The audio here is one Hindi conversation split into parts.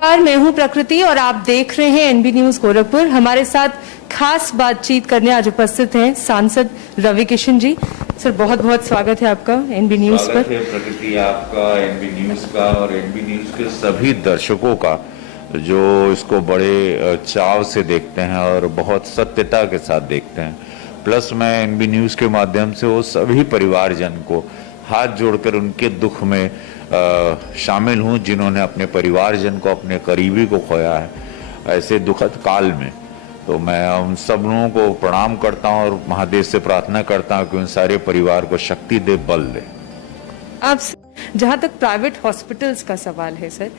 नमस्कार, मैं हूं प्रकृति और आप देख रहे हैं एनबी न्यूज गोरखपुर। हमारे साथ खास बातचीत करने आज उपस्थित हैं सांसद रवि किशन जी। सर, बहुत बहुत स्वागत है आपका एनबी न्यूज पर। स्वागत है प्रकृति आपका, एनबी न्यूज का और एनबी न्यूज के सभी दर्शकों का जो इसको बड़े चाव से देखते हैं और बहुत सत्यता के साथ देखते हैं। प्लस मैं एनबी न्यूज के माध्यम से वो सभी परिवारजन को हाथ जोड़कर उनके दुख में शामिल हूं जिन्होंने अपने परिवारजन को, अपने करीबी को खोया है ऐसे दुखद काल में। तो मैं उन सब लोगों को प्रणाम करता हूं और महादेव से प्रार्थना करता हूं कि उन सारे परिवार को शक्ति दे, बल दे। अब जहां तक प्राइवेट हॉस्पिटल्स का सवाल है सर,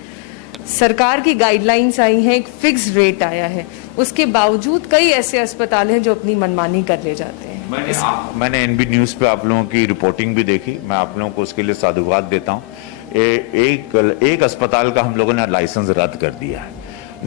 सरकार की गाइडलाइंस आई हैं, एक फिक्स रेट आया है, उसके बावजूद कई ऐसे अस्पताल हैं जो अपनी मनमानी कर ले जाते हैं। मैंने एनबी न्यूज पे आप लोगों की रिपोर्टिंग भी देखी, मैं आप लोगों को उसके लिए साधुवाद देता हूं। एक अस्पताल का हम लोगों ने लाइसेंस रद्द कर दिया है।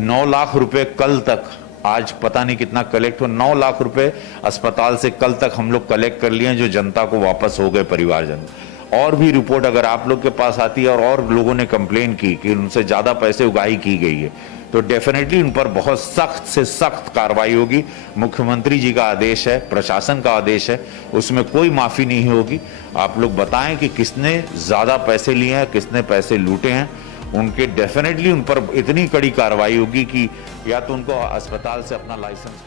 9 लाख रुपए कल तक, आज पता नहीं कितना कलेक्ट हो, 9 लाख रुपए अस्पताल से कल तक हम लोग कलेक्ट कर लिए हैं जो जनता को वापस हो गए परिवारजन। और भी रिपोर्ट अगर आप लोग के पास आती है और लोगों ने कंप्लेन की कि उनसे ज्यादा पैसे उगाही की गई है तो डेफिनेटली उन पर बहुत सख्त से सख्त कार्रवाई होगी। मुख्यमंत्री जी का आदेश है, प्रशासन का आदेश है, उसमें कोई माफी नहीं होगी। आप लोग बताएं कि किसने ज्यादा पैसे लिए हैं, किसने पैसे लूटे हैं, उनके डेफिनेटली उन पर इतनी कड़ी कार्रवाई होगी कि या तो उनको अस्पताल से अपना लाइसेंस।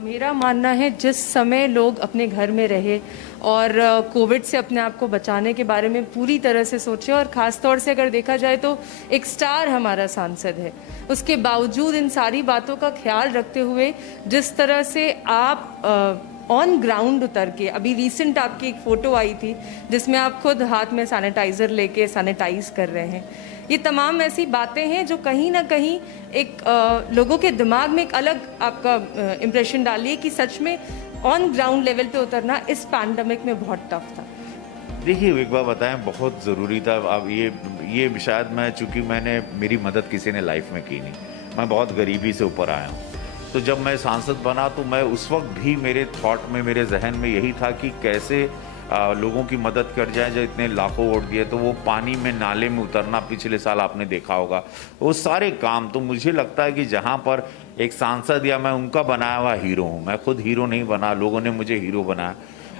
मेरा मानना है जिस समय लोग अपने घर में रहे और कोविड से अपने आप को बचाने के बारे में पूरी तरह से सोचे, और ख़ास तौर से अगर देखा जाए तो एक स्टार हमारा सांसद है, उसके बावजूद इन सारी बातों का ख्याल रखते हुए जिस तरह से आप ऑन ग्राउंड उतर के, अभी रिसेंट आपकी एक फ़ोटो आई थी जिसमें आप खुद हाथ में सैनिटाइज़र लेके सैनिटाइज कर रहे हैं, ये तमाम ऐसी बातें हैं जो कहीं ना कहीं एक लोगों के दिमाग में एक अलग आपका इम्प्रेशन डाली है कि सच में ऑन ग्राउंड लेवल पे उतरना इस पैंडेमिक में बहुत टफ था। देखिए, एक बार बताएं, बहुत ज़रूरी था। अब ये शायद मैं, चूंकि मेरी मदद किसी ने लाइफ में की नहीं, मैं बहुत गरीबी से ऊपर आया हूँ। तो जब मैं सांसद बना तो मैं उस वक्त भी मेरे थॉट में, मेरे जहन में यही था कि कैसे लोगों की मदद कर जाए। जब इतने लाखों वोट दिए तो वो पानी में, नाले में उतरना पिछले साल आपने देखा होगा, वो सारे काम। तो मुझे लगता है कि जहाँ पर एक सांसद या मैं उनका बनाया हुआ हीरो हूँ, मैं खुद हीरो नहीं बना, लोगों ने मुझे हीरो बनाया।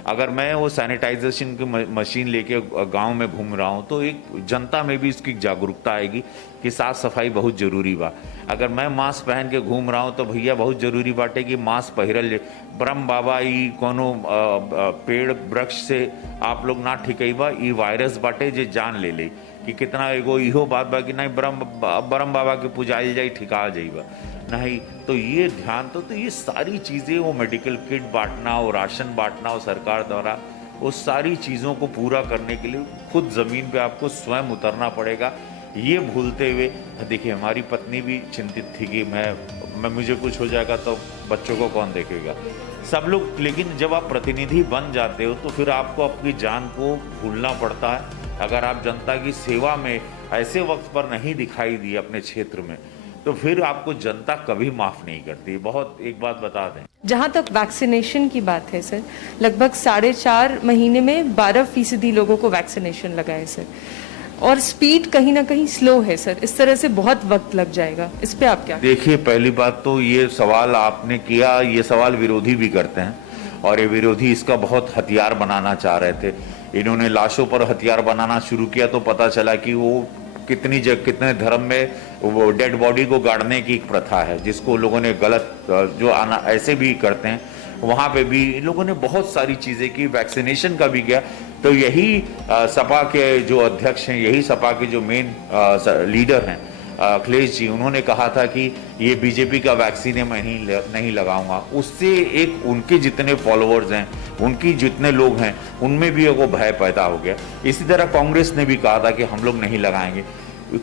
अगर मैं वो सैनिटाइजेशन की मशीन लेके गांव में घूम रहा हूँ तो एक जनता में भी इसकी जागरूकता आएगी कि साफ सफाई बहुत जरूरी बा। अगर मैं मास्क पहन के घूम रहा हूँ तो भैया बहुत जरूरी बाटे कि मास्क पहिरल। ब्रह्म बाबा ई कोनो पेड़ वृक्ष से आप लोग ना ठिकैबा, ई वायरस बाटे जे जान ले ले। कि कितना एगो इहो बात बा कि नहीं ब्रह्म बाबा के पुजाइल जाई, ठिका जाइबा नहीं। तो ये ध्यान तो ये सारी चीज़ें, वो मेडिकल किट बांटना, वो राशन बांटना, वो सरकार द्वारा, वो सारी चीज़ों को पूरा करने के लिए खुद ज़मीन पे आपको स्वयं उतरना पड़ेगा। ये भूलते हुए देखिए, हमारी पत्नी भी चिंतित थी कि मुझे कुछ हो जाएगा तो बच्चों को कौन देखेगा, सब लोग। लेकिन जब आप प्रतिनिधि बन जाते हो तो फिर आपको अपनी जान को भूलना पड़ता है। अगर आप जनता की सेवा में ऐसे वक्त पर नहीं दिखाई दी अपने क्षेत्र में तो फिर आपको जनता कभी माफ नहीं करती। बहुत एक बात बता दें, जहां तक वैक्सीनेशन की बात है सर, लगभग 4.5 महीने में 12% लोगों को वैक्सीनेशन लगा है सर, और स्पीड कहीं ना कहीं स्लो है सर। इस तरह से बहुत वक्त लग जाएगा, इस पे आप क्या? देखिए, पहली बात तो ये सवाल आपने किया, ये सवाल विरोधी भी करते हैं और ये विरोधी इसका बहुत हथियार बनाना चाह रहे थे। इन्होंने लाशों पर हथियार बनाना शुरू किया तो पता चला कि वो कितने धर्म में वो डेड बॉडी को गाड़ने की एक प्रथा है जिसको लोगों ने गलत, जो आना ऐसे भी करते हैं, वहां पे भी इन लोगों ने बहुत सारी चीजें की। वैक्सीनेशन का भी किया। तो यही सपा के जो अध्यक्ष हैं, यही सपा के जो मेन लीडर हैं अखिलेश जी, उन्होंने कहा था कि ये बीजेपी का वैक्सीन है, मैं नहीं लगाऊंगा। उससे एक उनके जितने फॉलोअर्स हैं, उनकी जितने लोग हैं, उनमें भी वो भय पैदा हो गया। इसी तरह कांग्रेस ने भी कहा था कि हम लोग नहीं लगाएंगे।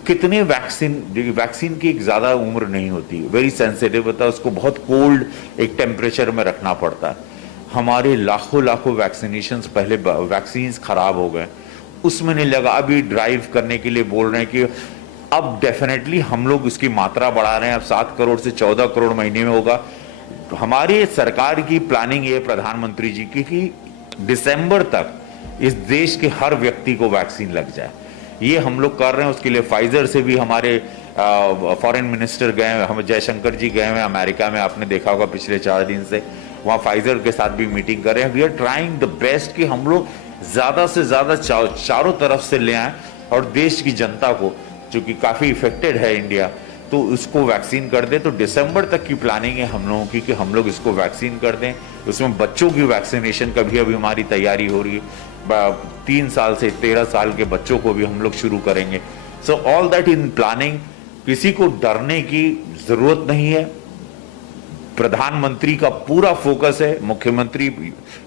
कितने वैक्सीन की एक ज्यादा उम्र नहीं होती, वेरी सेंसिटिव होता है, उसको बहुत कोल्ड एक टेम्परेचर में रखना पड़ता है। हमारे लाखों वैक्सीनेशन पहले वैक्सीन खराब हो गए, उसमें नहीं लगा। अभी ड्राइव करने के लिए बोल रहे हैं कि अब डेफिनेटली हम लोग उसकी मात्रा बढ़ा रहे हैं, अब 7 करोड़ से 14 करोड़ महीने में होगा। हमारी सरकार की प्लानिंग है, प्रधानमंत्री जी की, कि दिसंबर तक इस देश के हर व्यक्ति को वैक्सीन लग जाए। ये हम लोग कर रहे हैं। उसके लिए फाइजर से भी हमारे फॉरेन मिनिस्टर गए, हम जयशंकर जी गए हैं अमेरिका में, आपने देखा होगा पिछले 4 दिन से वहाँ फाइजर के साथ भी मीटिंग कर रहे हैं। We are trying the best कि हम लोग ज़्यादा से ज़्यादा चारों तरफ से ले आएँ और देश की जनता को, जो कि काफ़ी इफेक्टेड है इंडिया, तो उसको वैक्सीन कर दें। तो दिसंबर तक की प्लानिंग है हम लोगों की कि हम लोग इसको वैक्सीन कर दें। उसमें बच्चों की वैक्सीनेशन का भी अभी हमारी तैयारी हो रही है। 3 साल से 13 साल के बच्चों को भी हम लोग शुरू करेंगे। So all that in planning. किसी को डरने की जरूरत नहीं है। प्रधानमंत्री का पूरा फोकस है, मुख्यमंत्री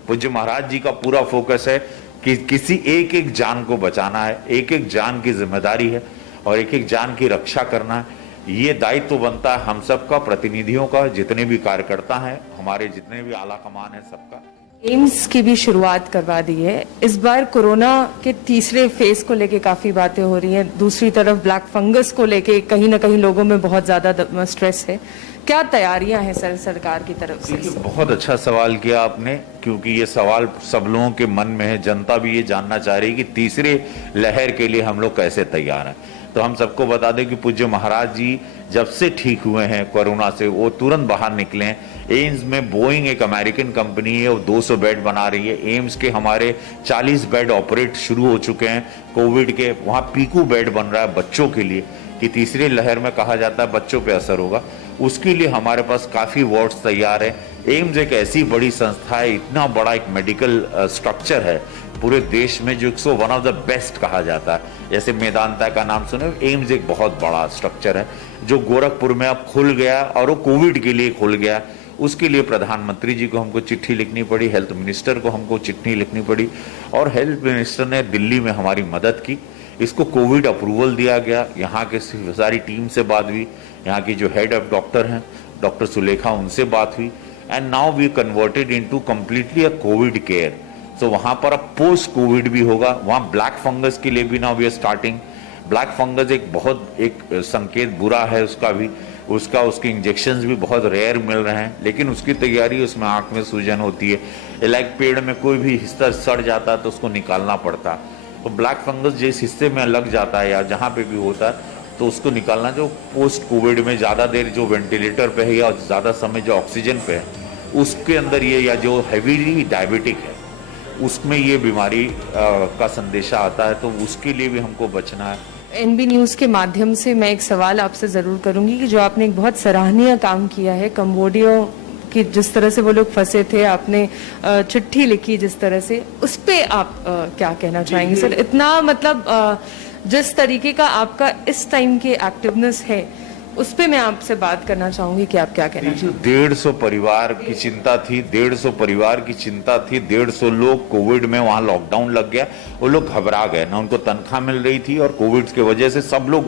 पूज्य महाराज जी का पूरा फोकस है कि किसी एक एक जान को बचाना है, एक एक जान की जिम्मेदारी है और एक एक जान की रक्षा करना है। ये दायित्व तो बनता है हम सबका, प्रतिनिधियों का, जितने भी कार्यकर्ता हैं, हमारे जितने भी आला कमान है सबका। एम्स की भी शुरुआत करवा दी है। इस बार कोरोना के तीसरे फेज को लेके काफी बातें हो रही हैं। दूसरी तरफ ब्लैक फंगस को लेके कहीं ना कहीं लोगों में बहुत ज्यादा स्ट्रेस है। क्या तैयारियां हैं सरकार की तरफ से? बहुत अच्छा सवाल किया आपने, क्योंकि ये सवाल सब लोगों के मन में है। जनता भी ये जानना चाह रही है कि तीसरे लहर के लिए हम लोग कैसे तैयार हैं। तो हम सबको बता दें कि पूज्य महाराज जी जब से ठीक हुए हैं कोरोना से, वो तुरंत बाहर निकले हैं। एम्स में बोइंग एक अमेरिकन कंपनी है, वो 200 बेड बना रही है। एम्स के हमारे 40 बेड ऑपरेट शुरू हो चुके हैं कोविड के। वहाँ पीकू बेड बन रहा है बच्चों के लिए, कि तीसरी लहर में कहा जाता है बच्चों पे असर होगा, उसके लिए हमारे पास काफ़ी वार्ड्स तैयार है। एम्स एक ऐसी बड़ी संस्था है, इतना बड़ा एक मेडिकल स्ट्रक्चर है पूरे देश में, जो वन ऑफ द बेस्ट कहा जाता है। जैसे मेदांता का नाम सुने, एम्स एक बहुत बड़ा स्ट्रक्चर है जो गोरखपुर में अब खुल गया और वो कोविड के लिए खुल गया। उसके लिए प्रधानमंत्री जी को हमको चिट्ठी लिखनी पड़ी, हेल्थ मिनिस्टर को हमको चिट्ठी लिखनी पड़ी, और हेल्थ मिनिस्टर ने दिल्ली में हमारी मदद की। इसको कोविड अप्रूवल दिया गया। यहाँ के सारी टीम से बात हुई, यहाँ की जो हेड ऑफ डॉक्टर हैं डॉक्टर सुलेखा, उनसे बात हुई, and now we converted into completely a covid care. तो वहाँ पर अब पोस्ट कोविड भी होगा। वहाँ ब्लैक फंगस के लिए भी now we are starting. Black fungus एक बहुत एक संकेत बुरा है उसका भी, उसके इंजेक्शंस भी बहुत रेयर मिल रहे हैं, लेकिन उसकी तैयारी, उसमें आँख में सूजन होती है। लाइक पेड़ में कोई भी हिस्सा सड़ जाता है तो उसको निकालना पड़ता है। तो ब्लैक फंगस जिस हिस्से में लग जाता है या जहाँ पे भी होता है तो उसको निकालना, जो पोस्ट कोविड में ज़्यादा देर जो वेंटिलेटर पे है या ज़्यादा समय जो ऑक्सीजन पे है, उसके अंदर ये, या जो हैवीली डायबिटिक है उसमें ये बीमारी का संदेशा आता है, तो उसके लिए भी हमको बचना है। एनबी न्यूज़ के माध्यम से मैं एक सवाल आपसे ज़रूर करूंगी कि जो आपने एक बहुत सराहनीय काम किया है, कंबोडिया कि जिस तरह से वो लोग फंसे थे, आपने चिट्ठी लिखी जिस तरह से, उस पे आप क्या कहना चाहेंगे सर? इतना मतलब जिस तरीके का आपका इस टाइम की एक्टिवनेस है, उस पे मैं आपसे बात करना चाहूंगी कि आप क्या कहना चाहेंगे? 150 परिवार की चिंता थी, 150 परिवार की चिंता थी। 150 लोग कोविड में, वहां लॉकडाउन लग गया, वो लोग घबरा गए ना, उनको तनख्वाह मिल रही थी और कोविड की वजह से सब लोग,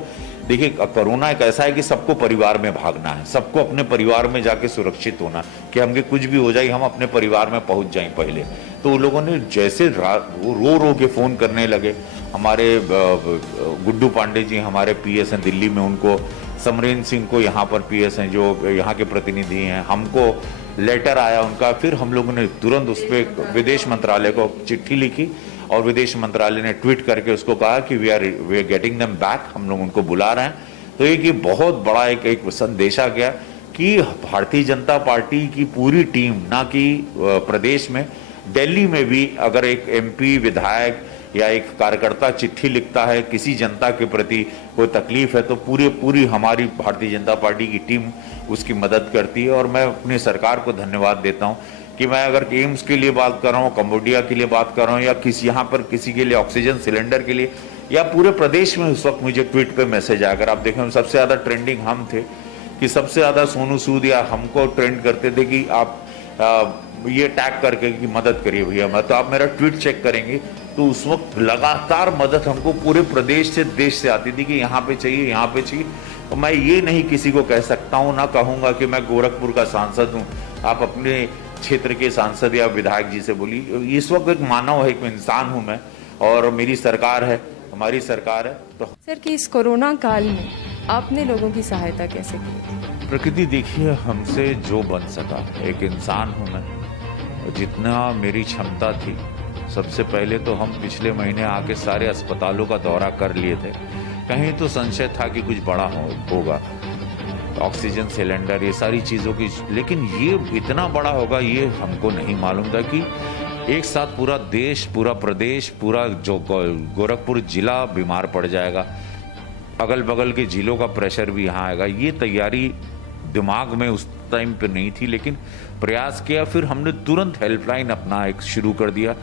देखिए कोरोना एक ऐसा है कि सबको परिवार में भागना है, सबको अपने परिवार में जाके सुरक्षित होना, कि हमके कुछ भी हो जाए हम अपने परिवार में पहुंच जाएं पहले। तो उन लोगों ने जैसे रो रो के फोन करने लगे। हमारे गुड्डू पांडे जी हमारे पीएस हैं दिल्ली में, उनको समरेन सिंह को यहाँ पर पीएस हैं जो यहाँ के प्रतिनिधि हैं, हमको लेटर आया उनका। फिर हम लोगों ने तुरंत उस पर विदेश मंत्रालय को चिट्ठी लिखी और विदेश मंत्रालय ने ट्वीट करके उसको कहा कि we are getting them back, हम लोग उनको बुला रहे हैं। तो एक ये बहुत बड़ा एक संदेशा गया कि भारतीय जनता पार्टी की पूरी टीम, ना कि प्रदेश में, दिल्ली में भी अगर एक एमपी, विधायक या एक कार्यकर्ता चिट्ठी लिखता है किसी जनता के प्रति कोई तकलीफ है, तो पूरी हमारी भारतीय जनता पार्टी की टीम उसकी मदद करती है। और मैं अपनी सरकार को धन्यवाद देता हूं कि मैं अगर एम्स के लिए बात कर रहा हूँ, कंबोडिया के लिए बात कर रहा हूँ, या यहाँ पर किसी के लिए ऑक्सीजन सिलेंडर के लिए, या पूरे प्रदेश में उस वक्त मुझे ट्वीट पे मैसेज आया। अगर आप देखें सबसे ज़्यादा ट्रेंडिंग हम थे, कि सबसे ज़्यादा सोनू सूद या हमको ट्रेंड करते थे कि आप ये टैग करके कि मदद करिए भैया। मैं तो आप मेरा ट्वीट चेक करेंगे तो उस वक्त लगातार मदद हमको पूरे प्रदेश से, देश से आती थी कि यहाँ पे चाहिए, यहाँ पे चाहिए। तो मैं ये नहीं किसी को कह सकता हूँ, ना कहूँगा कि मैं गोरखपुर का सांसद हूँ, आप अपने क्षेत्र के सांसद या विधायक जी से बोलिए। इस वक्त एक मानव है, एक इंसान हूँ मैं, और मेरी सरकार है, हमारी सरकार है। तो सर कि इस कोरोना काल में आपने लोगों की सहायता कैसे की? प्रकृति देखिए, हमसे जो बन सका, एक इंसान हूँ मैं, जितना मेरी क्षमता थी सबसे पहले तो हम पिछले महीने आके सारे अस्पतालों का दौरा कर लिए थे। कहीं तो संशय था कि कुछ बड़ा होगा, ऑक्सीजन सिलेंडर, ये सारी चीज़ों की, लेकिन ये इतना बड़ा होगा ये हमको नहीं मालूम था कि एक साथ पूरा देश, पूरा प्रदेश, पूरा जो गोरखपुर जिला बीमार पड़ जाएगा। अगल बगल के जिलों का प्रेशर भी यहाँ आएगा। ये तैयारी दिमाग में उस टाइम पे नहीं थी, लेकिन प्रयास किया। फिर हमने तुरंत हेल्पलाइन अपना एक शुरू कर दिया,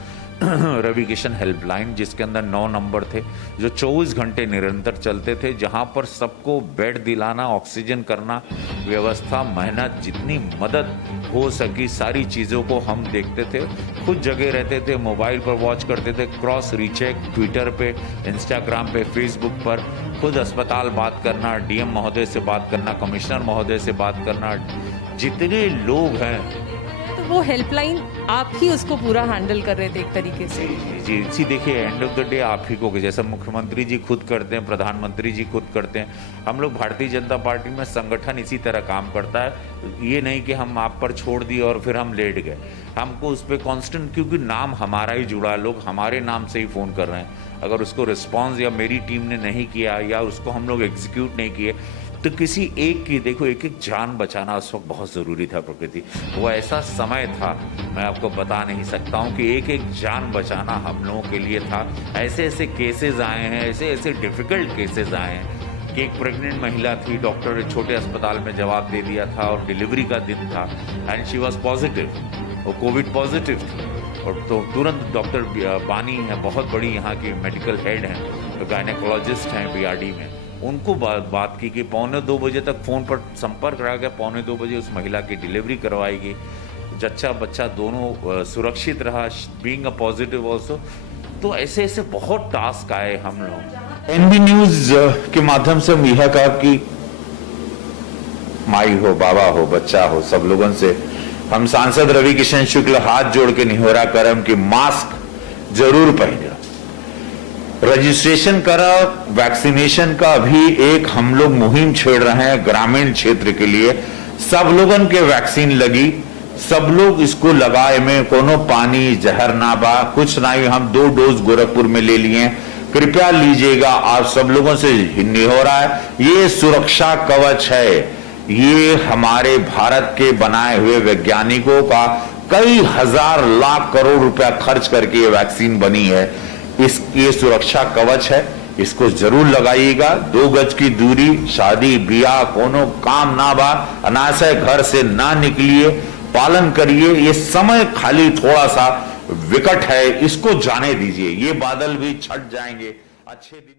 रवि किशन हेल्पलाइन, जिसके अंदर 9 नंबर थे जो 24 घंटे निरंतर चलते थे, जहां पर सबको बेड दिलाना, ऑक्सीजन करना, व्यवस्था, मेहनत, जितनी मदद हो सकी सारी चीज़ों को हम देखते थे। खुद जगह रहते थे, मोबाइल पर वॉच करते थे, क्रॉस रीचेक, ट्विटर पे, इंस्टाग्राम पे, फेसबुक पर, खुद अस्पताल बात करना, डीएम महोदय से बात करना, कमिश्नर महोदय से बात करना, जितने लोग हैं। तो वो हेल्पलाइन आप ही उसको पूरा हैंडल कर रहे थे एक तरीके से? जी देखिए, एंड ऑफ द डे आप ही को, जैसा मुख्यमंत्री जी खुद करते हैं, प्रधानमंत्री जी खुद करते हैं, हम लोग भारतीय जनता पार्टी में संगठन इसी तरह काम करता है। ये नहीं कि हम आप पर छोड़ दिए और फिर हम लेट गए, हमको उस पर कांस्टेंट, क्योंकि नाम हमारा ही जुड़ा, लोग हमारे नाम से ही फ़ोन कर रहे हैं। अगर उसको रिस्पॉन्स या मेरी टीम ने नहीं किया या उसको हम लोग एग्जीक्यूट नहीं किए, तो किसी एक की, देखो, एक एक जान बचाना उस वक्त बहुत ज़रूरी था। प्रकृति, वो ऐसा समय था, मैं आपको बता नहीं सकता हूँ कि एक एक जान बचाना हम लोगों के लिए था। ऐसे ऐसे केसेस आए हैं, ऐसे ऐसे डिफ़िकल्ट केसेस आए हैं कि एक प्रेग्नेंट महिला थी, डॉक्टर ने छोटे अस्पताल में जवाब दे दिया था और डिलीवरी का दिन था, एंड शी वॉज पॉजिटिव, वो कोविड पॉजिटिव थी। और तो तुरंत डॉक्टर बानी है, बहुत बड़ी यहाँ की मेडिकल हेड हैं, गायनेकोलॉजिस्ट हैं बीआरडी में, उनको बात की कि 1:45 बजे तक फ़ोन पर संपर्क रहा गया। 1:45 बजे उस महिला की डिलीवरी करवाई गई, जच्चा बच्चा दोनों सुरक्षित रहा, बीइंग अ पॉजिटिव ऑल्सो। तो ऐसे ऐसे बहुत टास्क आए हम लोग। एनबी न्यूज के माध्यम से हम यह कहा कि माई हो, बाबा हो, बच्चा हो, सब लोगों से हम सांसद रवि किशन शुक्ल हाथ जोड़ के निहोरा करम कि मास्क जरूर पहने, रजिस्ट्रेशन करा, वैक्सीनेशन का अभी एक हम लोग मुहिम छेड़ रहे हैं ग्रामीण क्षेत्र के लिए। सब लोगन के वैक्सीन लगी, सब लोग इसको लगाए में कोनो पानी जहर ना बा, कुछ ना ही। हम 2 डोज गोरखपुर में ले लिए, कृपया लीजिएगा। आप सब लोगों से निहोरा है, ये सुरक्षा कवच है, ये हमारे भारत के बनाए हुए वैज्ञानिकों का कई हजार लाख करोड़ रुपया खर्च करके ये वैक्सीन बनी है। ये सुरक्षा कवच है, इसको जरूर लगाइएगा। 2 गज की दूरी, शादी ब्याह कोनो काम ना बा, अनाशय घर से ना निकलिए, पालन करिए। ये समय खाली थोड़ा सा विकट है, इसको जाने दीजिए, ये बादल भी छट जाएंगे, अच्छे दिन।